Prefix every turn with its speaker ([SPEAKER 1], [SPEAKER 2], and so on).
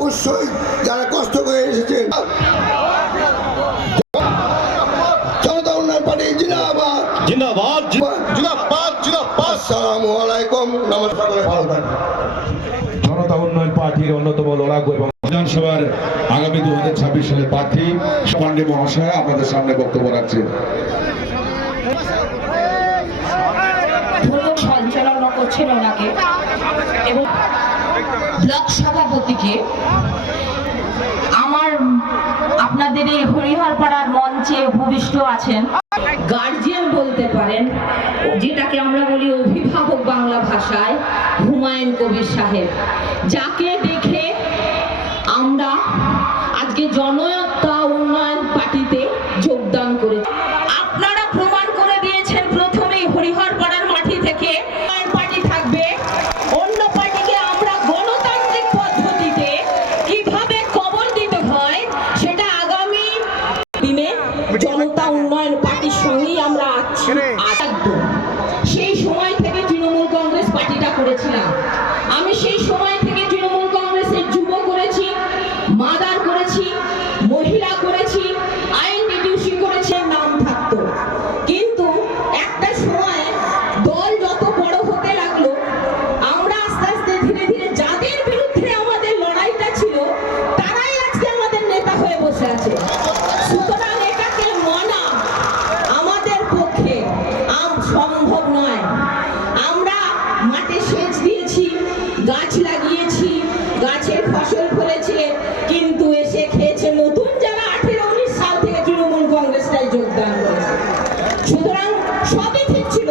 [SPEAKER 1] অবশ্যই যারা কষ্ট করে এসেছেন। জনতা উন্নয়ন পার্টি জিন্দাবাদ।
[SPEAKER 2] জিন্দাবাদ জিন্দাবাদ। জিন্দাবাদ
[SPEAKER 1] আসসালামু আলাইকুম নমস্কার। করে ভালো থাকবেন।
[SPEAKER 3] জনতা উন্নয়ন পার্টির অন্যতম লড়াকু এবং বিধানসভার আগামী দু হাজার ছাব্বিশ সালের প্রার্থী পান্ডে মহাশয় আপনাদের সামনে বক্তব্য রাখছেন।
[SPEAKER 4] সঞ্চালনা করছেন ওনাকে এবং ব্লক সভাপতিকে আমার আপনাদের এই হরিহরপাড়ার মঞ্চে উপবিষ্ট আছেন গার্জিয়ান বলতে পারেন, যেটাকে আমরা বলি অভিভাবক বাংলা ভাষায় হুমায়ুন কবির সাহেব। যাকে দেখে আমরা আজকে জনতা উন্নয়ন পার্টির সঙ্গেই আমরা আছি সেই সময় থেকে তৃণমূল কংগ্রেস পার্টিটা করেছিলাম আমি সেই সময় থেকে তৃণমূল কংগ্রেসের যুব করেছি মাদার করেছি মহিলা করেছি আইন ডিডিউসি করেছি নাম থাকতো। কিন্তু একটা সময় দল সম্ভব নয়। আমরা মাঠে সেচ দিয়েছি, গাছ লাগিয়েছি, গাছের ফসল ফলেছে, কিন্তু এসে খেয়েছে নতুন যারা আঠেরো উনিশ সাল থেকে তৃণমূল কংগ্রেসটাই যোগদান করেছে। সুতরাং সবই ঠিক ছিল।